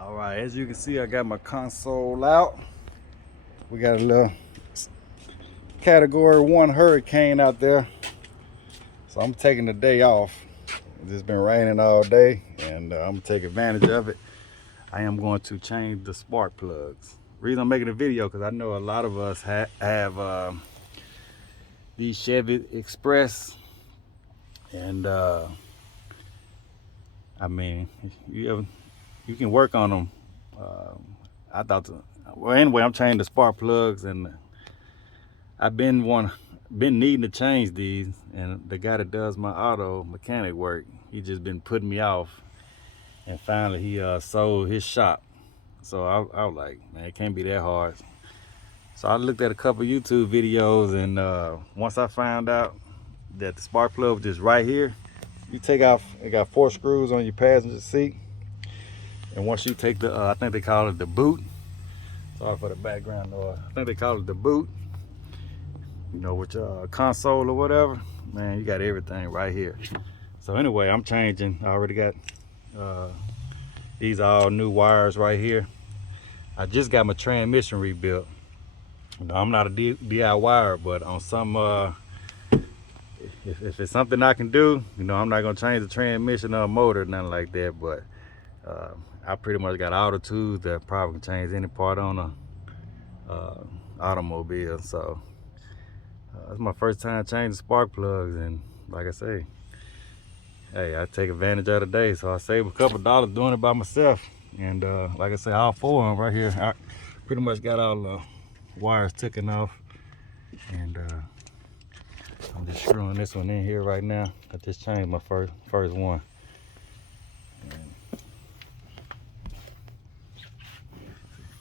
All right, as you can see, I got my console out. We got a little category 1 hurricane out there. So I'm taking the day off. It's been raining all day and I'm gonna take advantage of it. I am going to change the spark plugs. Reason I'm making a video because I know a lot of us have these Chevy Express, and I mean, you can work on them. I thought, well, anyway, I'm changing the spark plugs, and I've been needing to change these, and the guy that does my auto mechanic work, he just been putting me off, and finally he sold his shop. So I was like, man, it can't be that hard. So I looked at a couple YouTube videos, and once I found out that the spark plug was just right here, you take off, it got 4 screws on your passenger seat, and once you take the, I think they call it the boot. Sorry for the background noise. I think they call it the boot. You know, with your console or whatever, man, you got everything right here. So anyway, I'm changing. I already got these all new wires right here. I just got my transmission rebuilt. You know, I'm not a DIYer, but on some, if it's something I can do, you know, I'm not gonna change the transmission or motor, nothing like that. But I pretty much got all the tools that probably can change any part on a automobile. So it's my first time changing spark plugs, and like I say, hey, I take advantage of the day, so I save a couple dollars doing it by myself. And like I say, all 4 of them right here, I pretty much got all the wires taken off, and I'm just screwing this one in here right now. I just changed my first one. And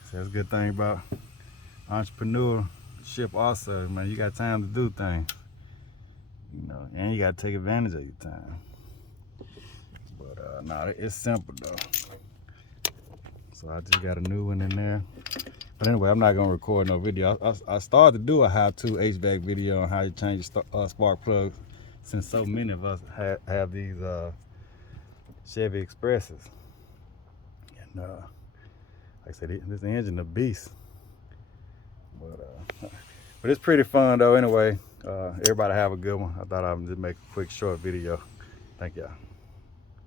so that's a good thing about entrepreneurship also, man. You got time to do things, you know, and you got to take advantage of your time. But nah, it's simple though. So I just got a new one in there. But anyway, I'm not gonna record no video. I started to do a how-to HVAC video on how you change spark plugs, since so many of us have these Chevy Expresses. And like I said, this engine a beast. But it's pretty fun though. Anyway, everybody have a good one. I thought I would just make a quick short video. Thank y'all.